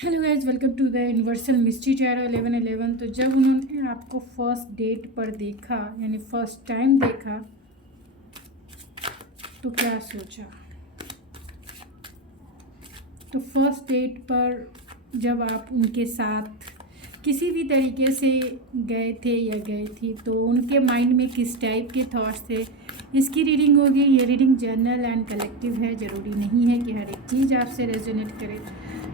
Hello guys, welcome to the universal mystery tarot 1111। तो जब उन्होंने आपको फर्स्ट डेट पर देखा, यानी फर्स्ट टाइम देखा, तो क्या सोचा? तो फर्स्ट डेट पर जब आप उनके साथ किसी भी तरीके से गए थे या गई थी, तो उनके माइंड में किस टाइप के थॉट्स थे, इसकी रीडिंग होगी। ये रीडिंग जनरल एंड कलेक्टिव है, ज़रूरी नहीं है कि हर एक चीज़ आपसे रेजोनेट करे।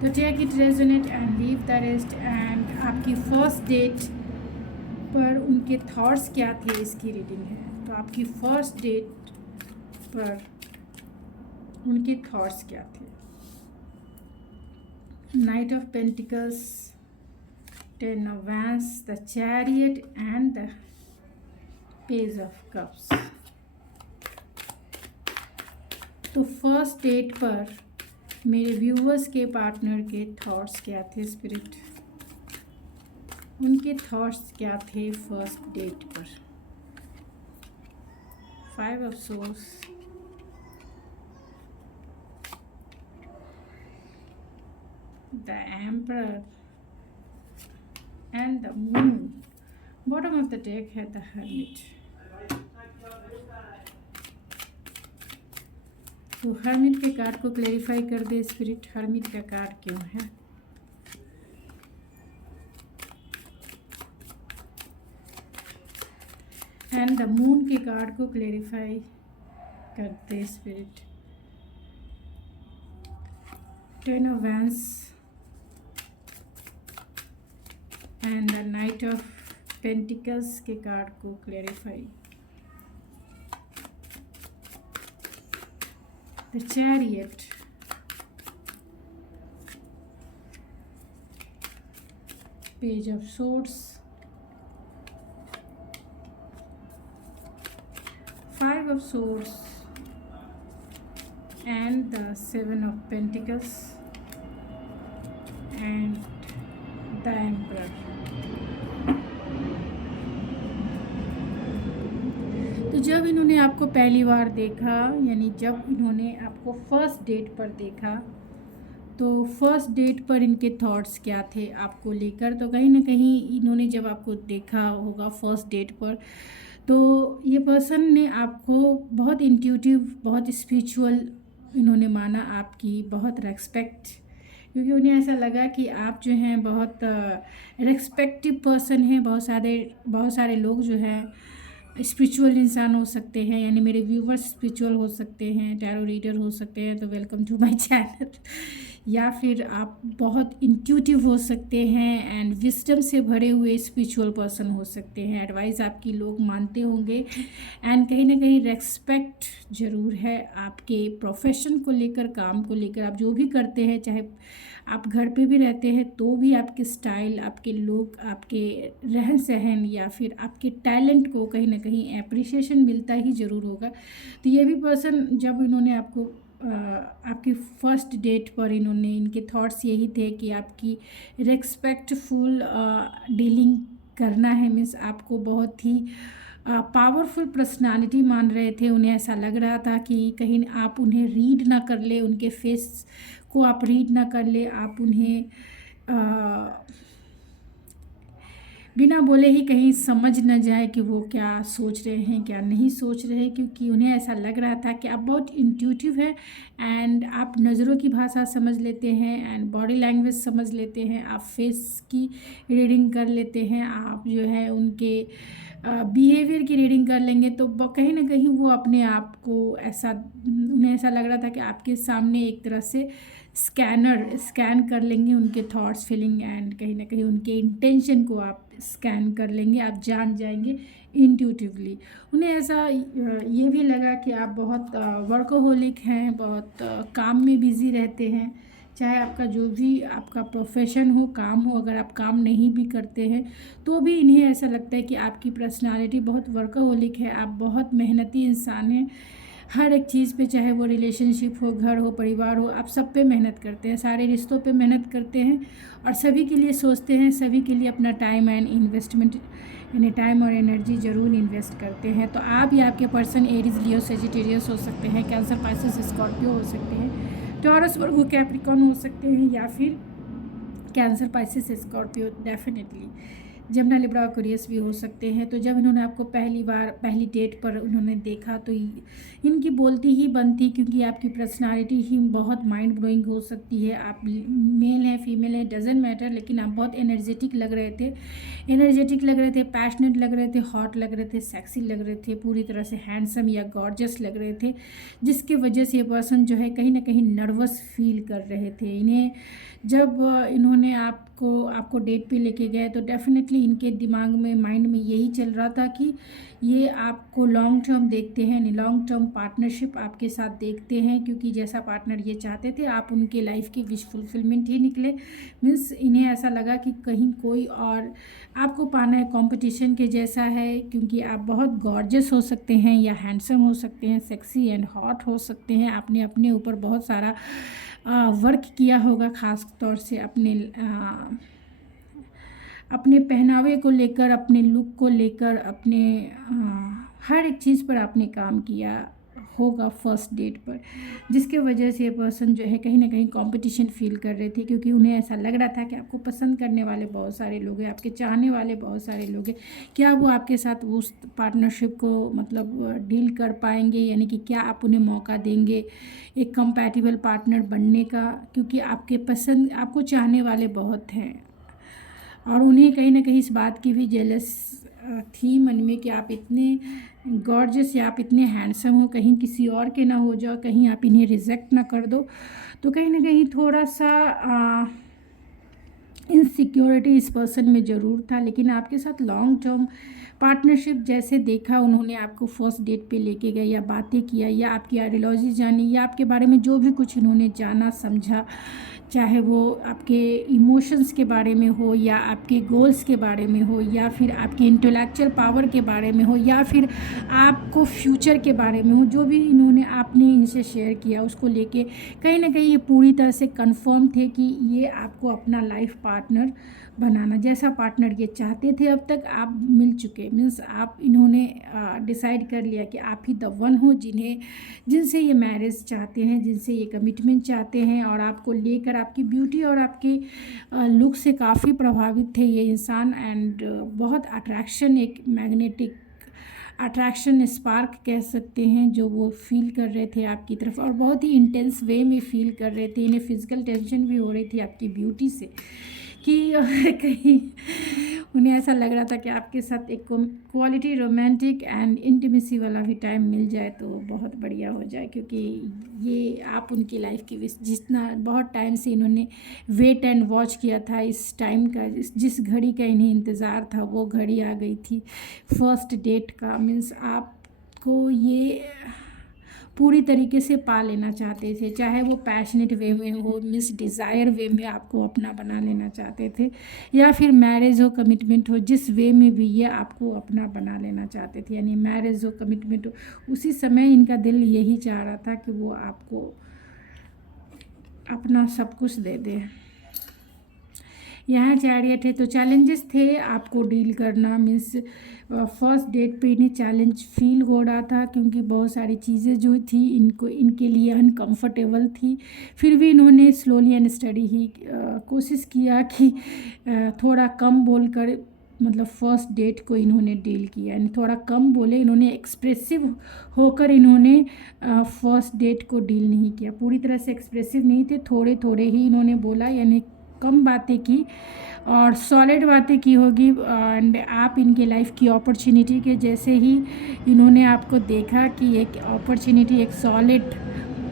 तो take it resonate and leave the rest. And आपकी फर्स्ट डेट पर उनके थॉट्स क्या थे, इसकी रीडिंग है। तो आपकी फर्स्ट डेट पर उनके थॉट्स क्या थे? Night of pentacles, 10 of Wands, the Chariot and the Page of Cups। तो फर्स्ट डेट पर मेरे व्यूवर्स के पार्टनर के थॉट्स क्या थे स्पिरिट? उनके थॉट्स क्या थे फर्स्ट डेट पर? 5 of Swords, the Emperor and the Moon। Bottom of the deck है द हर्मिट। तो हर्मिट के कार्ड को क्लेरिफाई कर दे स्पिरिट, हर्मिट का कार्ड क्यों है? एंड द मून के कार्ड को क्लेरिफाई कर दे spirit. 10 of Wands and the knight of pentacles के कार्ड को clarify. The chariot, page of swords, 5 of Swords and the 7 of Pentacles and the Emperor। तो जब इन्होंने आपको पहली बार देखा, यानी जब इन्होंने आपको फर्स्ट डेट पर देखा, तो फर्स्ट डेट पर इनके थॉट्स क्या थे आपको लेकर? तो कहीं ना कहीं इन्होंने जब आपको देखा होगा फर्स्ट डेट पर, तो ये पर्सन ने आपको बहुत इंट्यूटिव, बहुत स्पिरिचुअल इन्होंने माना, आपकी बहुत रेस्पेक्ट, क्योंकि उन्हें ऐसा लगा कि आप जो हैं बहुत रेस्पेक्टिव पर्सन हैं। बहुत सारे लोग जो हैं स्पिरिचुअल इंसान हो सकते हैं, यानी मेरे व्यूवर्स स्पिरिचुअल हो सकते हैं, टैरो रीडर हो सकते हैं, तो वेलकम टू माय चैनल। या फिर आप बहुत इंट्यूटिव हो सकते हैं एंड विस्डम से भरे हुए स्पिरिचुअल पर्सन हो सकते हैं। एडवाइस आपकी लोग मानते होंगे एंड कहीं ना कहीं रेस्पेक्ट ज़रूर है आपके प्रोफेशन को लेकर, काम को लेकर। आप जो भी करते हैं, चाहे आप घर पे भी रहते हैं तो भी आपके स्टाइल, आपके लोग, आपके रहन सहन या फिर आपके टैलेंट को कहीं ना कहीं एप्रिसिएशन मिलता ही ज़रूर होगा। तो ये भी पर्सन जब इन्होंने आपको आपकी फर्स्ट डेट पर इनके थॉट्स यही थे कि आपकी रेस्पेक्टफुल डीलिंग करना है, मीन्स आपको बहुत ही पावरफुल पर्सनालिटी मान रहे थे। उन्हें ऐसा लग रहा था कि कहीं आप उन्हें रीड ना कर ले, उनके फेस को आप रीड ना कर ले, आप उन्हें बिना बोले ही कहीं समझ न जाए कि वो क्या सोच रहे हैं, क्या नहीं सोच रहे हैं, क्योंकि उन्हें ऐसा लग रहा था कि आप बहुत इंट्यूटिव है एंड आप नज़रों की भाषा समझ लेते हैं एंड बॉडी लैंग्वेज समझ लेते हैं, आप फेस की रीडिंग कर लेते हैं, आप जो है उनके बिहेवियर की रीडिंग कर लेंगे। तो कहीं ना कहीं वो अपने आप को ऐसा, उन्हें ऐसा लग रहा था कि आपके सामने एक तरह से स्कैन कर लेंगे उनके थॉट्स, फीलिंग एंड कहीं ना कहीं उनके इंटेंशन को आप स्कैन कर लेंगे, आप जान जाएंगे इंट्यूटिवली। उन्हें ऐसा ये भी लगा कि आप बहुत वर्कोहोलिक हैं, बहुत काम में बिज़ी रहते हैं, चाहे आपका जो भी आपका प्रोफेशन हो, काम हो, अगर आप काम नहीं भी करते हैं तो भी इन्हें ऐसा लगता है कि आपकी पर्सनालिटी बहुत वर्कोहोलिक है, आप बहुत मेहनती इंसान हैं। हर एक चीज़ पे, चाहे वो रिलेशनशिप हो, घर हो, परिवार हो, आप सब पे मेहनत करते हैं, सारे रिश्तों पे मेहनत करते हैं और सभी के लिए सोचते हैं, सभी के लिए अपना टाइम एंड इन्वेस्टमेंट, यानी टाइम और एनर्जी ज़रूर इन्वेस्ट करते हैं। तो आप या आपके पर्सन एरीज, लियो, सेजिटेरियस हो सकते हैं, कैंसर, पाइसेस, स्कॉर्पियो हो सकते हैं, टॉरस, वर्गो, कैप्रिकॉन हो सकते हैं, या फिर cancer, Pisces, Scorpio, definitely Jamuna, Libra, Aquarius भी हो सकते हैं। तो जब इन्होंने आपको पहली बार पहली डेट पर उन्होंने देखा तो इनकी बोलती ही बंद थी, क्योंकि आपकी पर्सनालिटी ही बहुत माइंड ब्लोइंग हो सकती है। आप मेल हैं फीमेल हैं डजेंट मैटर, लेकिन आप बहुत एनर्जेटिक लग रहे थे, पैशनेट लग रहे थे, हॉट लग रहे थे, सेक्सी लग रहे थे, पूरी तरह से हैंडसम या गॉर्जियस लग रहे थे, जिसके वजह से ये पर्सन जो है कहीं ना कहीं नर्वस फील कर रहे थे। इन्हें जब इन्होंने आपको डेट पे लेके गए तो डेफिनेटली इनके दिमाग में, माइंड में यही चल रहा था कि ये आपको लॉन्ग टर्म देखते हैं, लॉन्ग टर्म पार्टनरशिप आपके साथ देखते हैं, क्योंकि जैसा पार्टनर ये चाहते थे आप उनके लाइफ की विश फुलफिलमेंट ही निकले। मीन्स इन्हें ऐसा लगा कि कहीं कोई और आपको पाना है कंपटीशन के जैसा है, क्योंकि आप बहुत गॉर्जियस हो सकते हैं या हैंडसम हो सकते हैं, सेक्सी एंड हॉट हो सकते हैं। आपने अपने ऊपर बहुत सारा वर्क किया होगा, ख़ास तौर से अपने पहनावे को लेकर, अपने लुक को लेकर, अपने हर एक चीज़ पर आपने काम किया होगा फर्स्ट डेट पर, जिसके वजह से ये पर्सन जो है कहीं ना कहीं कंपटीशन फील कर रहे थे, क्योंकि उन्हें ऐसा लग रहा था कि आपको पसंद करने वाले बहुत सारे लोग हैं, आपके चाहने वाले बहुत सारे लोग हैं। क्या वो आपके साथ उस पार्टनरशिप को मतलब डील कर पाएंगे, यानी कि क्या आप उन्हें मौका देंगे एक कंपैटिबल पार्टनर बनने का, क्योंकि आपको चाहने वाले बहुत हैं और उन्हें कहीं ना कहीं इस बात की भी जेलस थी मन में कि आप इतने गॉर्जियस या आप इतने हैंडसम हो, कहीं किसी और के ना हो जाओ, कहीं आप इन्हें रिजेक्ट ना कर दो। तो कहीं ना कहीं थोड़ा सा इनसिक्योरिटी इस पर्सन में ज़रूर था। लेकिन आपके साथ लॉन्ग टर्म पार्टनरशिप जैसे देखा, उन्होंने आपको फर्स्ट डेट पे लेके गए या बातें किया या आपकी आइडियोलॉजी जानी या आपके बारे में जो भी कुछ इन्होंने जाना समझा, चाहे वो आपके इमोशंस के बारे में हो या आपके गोल्स के बारे में हो या फिर आपके इंटेलेक्चुअल पावर के बारे में हो या फिर आपको फ्यूचर के बारे में हो, जो भी आपने इनसे शेयर किया उसको लेके कहीं ना कहीं ये पूरी तरह से कंफर्म थे कि ये आपको अपना लाइफ पार्टनर बनाना, जैसा पार्टनर ये चाहते थे अब तक आप मिल चुके। मीन्स इन्होंने डिसाइड कर लिया कि आप ही द वन हो जिनसे ये मैरिज चाहते हैं, जिनसे ये कमिटमेंट चाहते हैं। और आपको लेकर आपकी ब्यूटी और आपके लुक से काफ़ी प्रभावित थे ये इंसान, एंड बहुत अट्रैक्शन, एक मैग्नेटिक अट्रैक्शन स्पार्क कह सकते हैं जो वो फील कर रहे थे आपकी तरफ, और बहुत ही इंटेंस वे में फील कर रहे थे। इन्हें फिजिकल टेंशन भी हो रही थी आपकी ब्यूटी से कि कहीं उन्हें ऐसा लग रहा था कि आपके साथ एक क्वालिटी रोमांटिक एंड इंटीमेसी वाला भी टाइम मिल जाए तो बहुत बढ़िया हो जाए, क्योंकि ये आप उनकी लाइफ की जितना बहुत टाइम से इन्होंने वेट एंड वॉच किया था, इस टाइम का जिस घड़ी का इन्हें इंतज़ार था वो घड़ी आ गई थी फर्स्ट डेट का। मीन्स आपको ये पूरी तरीके से पा लेना चाहते थे, चाहे वो पैशनेट वे में हो, मिस डिज़ायर वे में आपको अपना बना लेना चाहते थे, या फिर मैरिज हो, कमिटमेंट हो, जिस वे में भी ये आपको अपना बना लेना चाहते थे, यानी मैरिज हो, कमिटमेंट हो, उसी समय इनका दिल यही चाह रहा था कि वो आपको अपना सब कुछ दे दे। यहाँ चैरियट है, तो चैलेंजेस थे आपको डील करना। मीन्स फर्स्ट डेट पे इन्हें चैलेंज फील हो रहा था, क्योंकि बहुत सारी चीज़ें जो थी इनके लिए अनकंफर्टेबल थी। फिर भी इन्होंने स्लोली एंड स्टडी ही कोशिश किया कि थोड़ा कम बोलकर, मतलब फर्स्ट डेट को इन्होंने डील किया, यानी थोड़ा कम बोले, इन्होंने एक्सप्रेसिव होकर इन्होंने फर्स्ट डेट को डील नहीं किया। पूरी तरह से एक्सप्रेसिव नहीं थे, थोड़े थोड़े ही इन्होंने बोला, यानी कम बातें की और सॉलिड बातें की होगी। एंड आप इनके लाइफ की अपॉर्चुनिटी के जैसे ही इन्होंने आपको देखा कि एक अपॉर्चुनिटी एक सॉलिड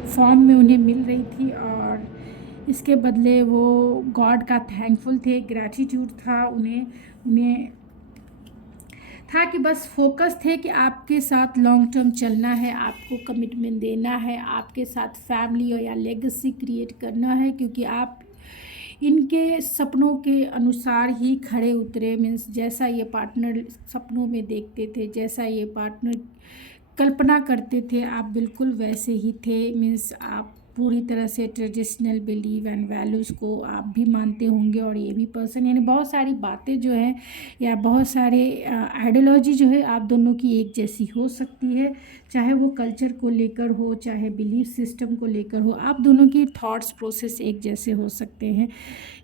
फॉर्म में उन्हें मिल रही थी, और इसके बदले वो गॉड का थैंकफुल थे, ग्रैटिट्यूड था उन्हें था कि बस फोकस थे कि आपके साथ लॉन्ग टर्म चलना है, आपको कमिटमेंट देना है, आपके साथ फैमिली या लेगेसी क्रिएट करना है, क्योंकि आप इनके सपनों के अनुसार ही खड़े उतरे। मीन्स जैसा ये पार्टनर सपनों में देखते थे, जैसा ये पार्टनर कल्पना करते थे, आप बिल्कुल वैसे ही थे। मीन्स आप पूरी तरह से ट्रेडिशनल बिलीव एंड वैल्यूज़ को आप भी मानते होंगे और ये भी पर्सन, यानी बहुत सारी बातें जो हैं या बहुत सारे आइडियोलॉजी जो है आप दोनों की एक जैसी हो सकती है, चाहे वो कल्चर को लेकर हो, चाहे बिलीफ सिस्टम को लेकर हो, आप दोनों की थॉट्स प्रोसेस एक जैसे हो सकते हैं।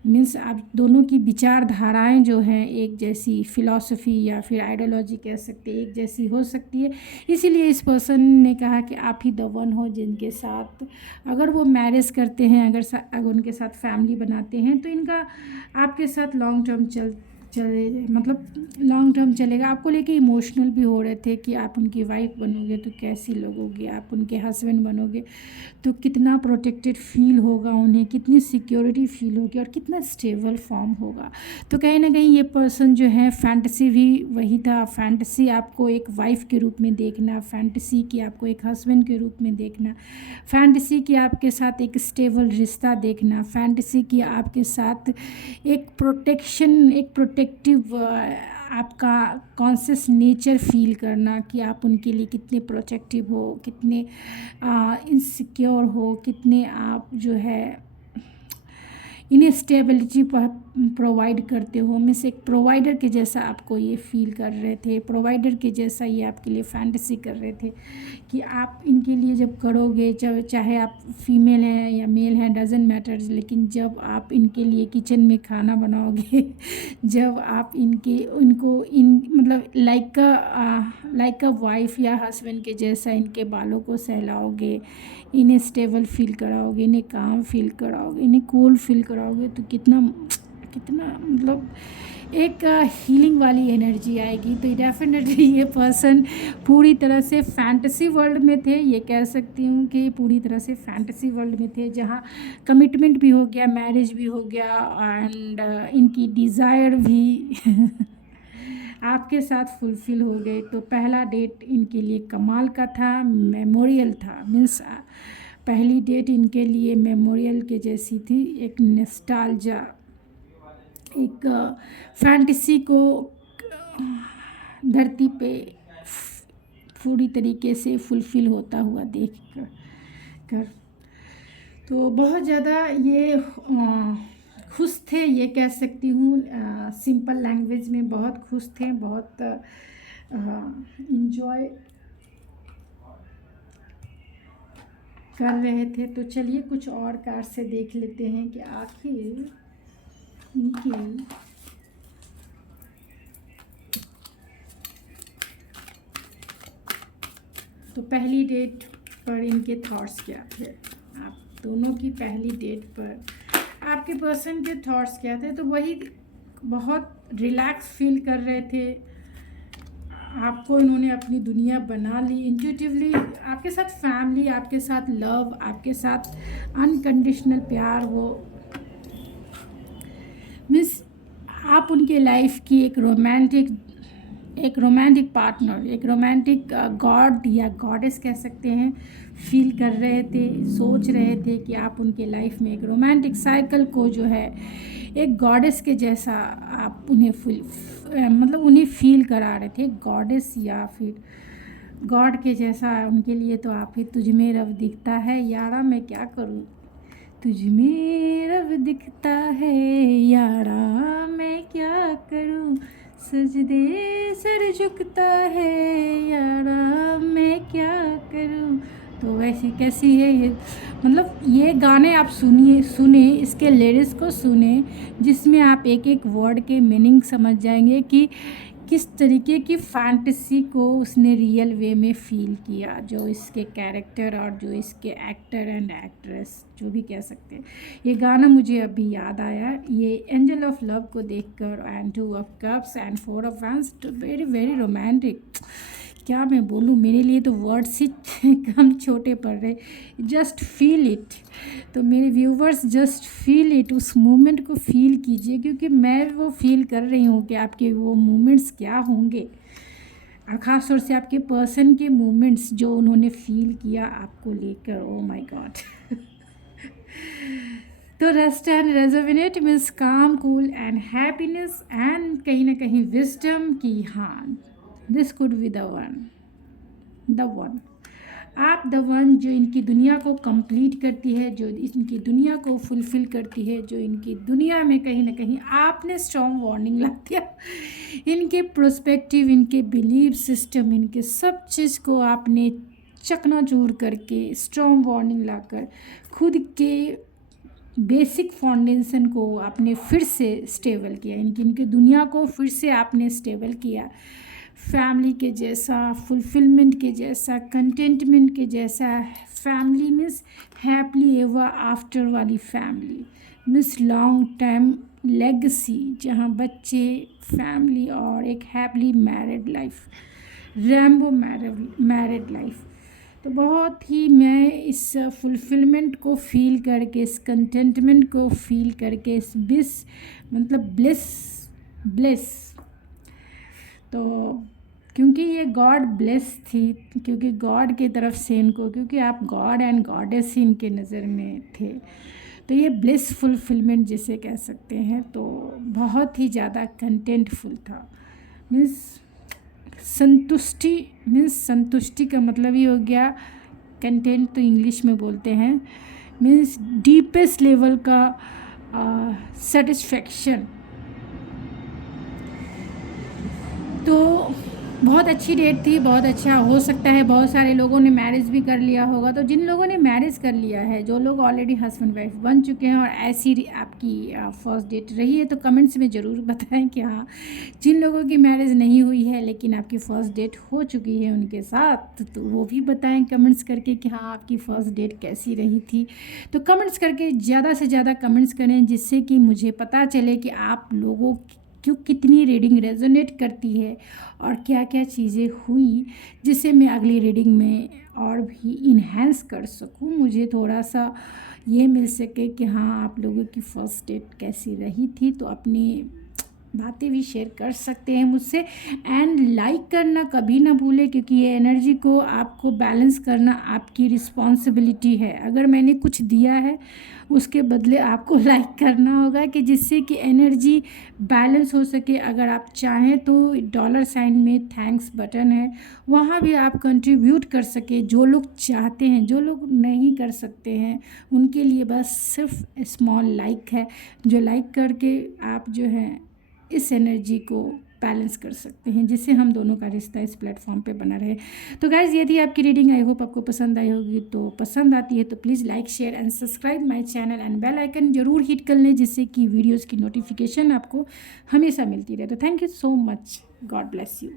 मीन्स आप दोनों की विचारधाराएं जो हैं एक जैसी, फिलॉसफी या फिर आइडियोलॉजी कह सकते हैं, एक जैसी हो सकती है। इसीलिए इस पर्सन ने कहा कि आप ही द वन हो जिनके साथ अगर वो मैरिज करते हैं, अगर उनके साथ फैमिली बनाते हैं तो इनका आपके साथ लॉन्ग टर्म चले, मतलब लॉन्ग टर्म चलेगा। आपको लेके इमोशनल भी हो रहे थे कि आप उनकी वाइफ बनोगे तो कैसी लगोगे, आप उनके हस्बैंड बनोगे तो कितना प्रोटेक्टेड फील होगा उन्हें, कितनी सिक्योरिटी फील होगी और कितना स्टेबल फॉर्म होगा। तो कहीं ना कहीं ये पर्सन जो है, फैंटेसी भी वही था। फैंटेसी आपको एक वाइफ के रूप में देखना, फैंटेसी की आपको एक हस्बैंड के रूप में देखना, फैंटेसी की आपके साथ एक स्टेबल रिश्ता देखना, फैंटेसी की आपके साथ एक प्रोटेक्शन, एक प्रोटेक्टिव आपका कॉन्शियस नेचर फील करना कि आप उनके लिए कितने प्रोटेक्टिव हो, कितने इनसिक्योर हो, कितने आप जो है इन्हें स्टेबिलिटी प्रोवाइड करते हो। मीन्स एक प्रोवाइडर के जैसा आपको ये फील कर रहे थे, प्रोवाइडर के जैसा ये आपके लिए फैंटेसी कर रहे थे कि आप इनके लिए जब करोगे, चाहे आप फीमेल हैं या मेल हैं, डजेंट मैटर्स, लेकिन जब आप इनके लिए किचन में खाना बनाओगे जब आप इनको मतलब लाइक अ वाइफ या हस्बैंड के जैसा इनके बालों को सहलाओगे, इन्हें स्टेबल फील कराओगे, इन्हें काम फील कराओगे, इन्हें कूल फील कराओगे तो कितना मतलब एक हीलिंग वाली एनर्जी आएगी। तो डेफिनेटली ये पर्सन पूरी तरह से फैंटेसी वर्ल्ड में थे, ये कह सकती हूँ कि पूरी तरह से फैंटेसी वर्ल्ड में थे, जहाँ कमिटमेंट भी हो गया, मैरिज भी हो गया एंड इनकी डिज़ायर भी आपके साथ फुलफ़िल हो गए। तो पहला डेट इनके लिए कमाल का था, मेमोरियल था। मीन्स पहली डेट इनके लिए मेमोरियल के जैसी थी, एक नॉस्टैल्जिया, एक फैंटेसी को धरती पे पूरी तरीके से फुलफ़िल होता हुआ देख कर तो बहुत ज़्यादा ये खुश थे, ये कह सकती हूँ। सिंपल लैंग्वेज में बहुत खुश थे, बहुत इंजॉय कर रहे थे। तो चलिए कुछ और कार्ड से देख लेते हैं कि आखिर इनकी तो पहली डेट पर इनके थॉट्स क्या थे, आप दोनों की पहली डेट पर आपके पर्सन के थॉट्स क्या थे। तो वही बहुत रिलैक्स फील कर रहे थे, आपको इन्होंने अपनी दुनिया बना ली इंट्यूटिवली। आपके साथ फैमिली, आपके साथ लव, आपके साथ अनकंडीशनल प्यार, वो मीन्स आप उनके लाइफ की एक रोमांटिक पार्टनर, एक रोमांटिक गॉड या गॉडेस कह सकते हैं, फील कर रहे थे, सोच रहे थे कि आप उनके लाइफ में एक रोमांटिक साइकिल को जो है एक गॉडेस के जैसा आप उन्हें मतलब उन्हें फील करा रहे थे, गॉडेस या फिर गॉड के जैसा उनके लिए। तो आप ही तुझ में रब दिखता है यारा मैं क्या करूँ, तुझ में रब दिखता है यारा मैं क्या करूँ, सजदे सर झुकता है यारा मैं क्या करूँ। तो वैसी कैसी है ये, मतलब ये गाने आप सुने इसके लिरिक्स को सुने, जिसमें आप एक एक वर्ड के मीनिंग समझ जाएंगे कि किस तरीके की फैंटेसी को उसने रियल वे में फ़ील किया, जो इसके कैरेक्टर और जो इसके एक्टर एंड एक्ट्रेस जो भी कह सकते हैं। ये गाना मुझे अभी याद आया, ये एंजल ऑफ लव को देखकर, and 2 of cups and 4 of wands, very very romantic. क्या मैं बोलूँ, मेरे लिए तो वर्ड्स ही कम छोटे पड़ रहे, जस्ट फील इट। तो मेरे व्यूवर्स जस्ट फील इट, उस मोमेंट को फील कीजिए, क्योंकि मैं वो फील कर रही हूँ कि आपके वो मोमेंट्स क्या होंगे, और ख़ास तौर से आपके पर्सन के मोमेंट्स जो उन्होंने फील किया आपको लेकर। Oh my God. तो रेस्ट एंड रेजोनेट मीन्स काम, कूल एंड हैप्पीनेस, एंड कहीं ना कहीं विजडम की हाँ this could be the one. आप द वन जो इनकी दुनिया को कंप्लीट करती है, जो इनकी दुनिया को फुलफ़िल करती है, जो इनकी दुनिया में कहीं ना कहीं आपने स्ट्रॉन्ग वार्निंग ला दिया। इनके प्रोस्पेक्टिव, इनके बिलीव सिस्टम, इनके सब चीज़ को आपने चकनाचूर करके स्ट्रॉन्ग वार्निंग लाकर खुद के बेसिक फाउंडेशन को आपने फिर से स्टेबल किया। इनकी दुनिया को फिर से आपने स्टेबल किया। फैमिली के जैसा, फुलफिलमेंट के जैसा, कंटेंटमेंट के जैसा family means happily ever after वाली family means long time legacy, जहाँ बच्चे, फैमिली और एक happily married life, rainbow married life. तो बहुत ही मैं इस फुलफिलमेंट को फील करके, इस कंटेंटमेंट को फील करके, इस ब्लिस तो क्योंकि ये गॉड ब्लेस थी, क्योंकि गॉड की तरफ से इनको, क्योंकि आप गॉड एंड गॉडेस ही इनके नज़र में थे, तो ये ब्लिस फुलफिलमेंट जिसे कह सकते हैं, तो बहुत ही ज़्यादा कंटेंटफुल था। मीन्स संतुष्टि का मतलब ही हो गया, कंटेंट तो इंग्लिश में बोलते हैं, मीन्स डीपेस्ट लेवल का सेटिस्फेक्शन। तो बहुत अच्छी डेट थी, बहुत अच्छा। हो सकता है बहुत सारे लोगों ने मैरिज भी कर लिया होगा, तो जिन लोगों ने मैरिज कर लिया है, जो लोग ऑलरेडी हस्बैंड वाइफ बन चुके हैं और ऐसी आपकी फर्स्ट डेट रही है, तो कमेंट्स में ज़रूर बताएं कि हाँ, जिन लोगों की मैरिज नहीं हुई है लेकिन आपकी फ़र्स्ट डेट हो चुकी है उनके साथ, तो वो भी बताएं कमेंट्स करके कि हाँ, आपकी फ़र्स्ट डेट कैसी रही थी। तो कमेंट्स करके ज़्यादा से ज़्यादा कमेंट्स करें, जिससे कि मुझे पता चले कि आप लोगों क्यों कितनी रीडिंग रेजोनेट करती है और क्या क्या चीज़ें हुई, जिससे मैं अगली रीडिंग में और भी इन्हेंस कर सकूं, मुझे थोड़ा सा ये मिल सके कि हाँ, आप लोगों की फ़र्स्ट डेट कैसी रही थी। तो अपनी बातें भी शेयर कर सकते हैं मुझसे, एंड लाइक करना कभी ना भूलें, क्योंकि ये एनर्जी को आपको बैलेंस करना आपकी रिस्पॉन्सिबिलिटी है। अगर मैंने कुछ दिया है उसके बदले आपको लाइक करना होगा, कि जिससे कि एनर्जी बैलेंस हो सके। अगर आप चाहें तो $साइन में थैंक्स बटन है, वहाँ भी आप कंट्रीब्यूट कर सके। जो लोग चाहते हैं, जो लोग नहीं कर सकते हैं, उनके लिए बस सिर्फ स्मॉल लाइक है, जो लाइक करके आप जो है इस एनर्जी को बैलेंस कर सकते हैं, जिससे हम दोनों का रिश्ता इस प्लेटफॉर्म पे बना रहे। तो गाइज़, ये थी आपकी रीडिंग। आई होप आपको पसंद आई होगी। तो पसंद आती है तो please like, share and subscribe my channel, and bell icon जरूर हिट कर लें, जिससे कि वीडियोज़ की नोटिफिकेशन आपको हमेशा मिलती रहे। तो thank you so much. God bless you.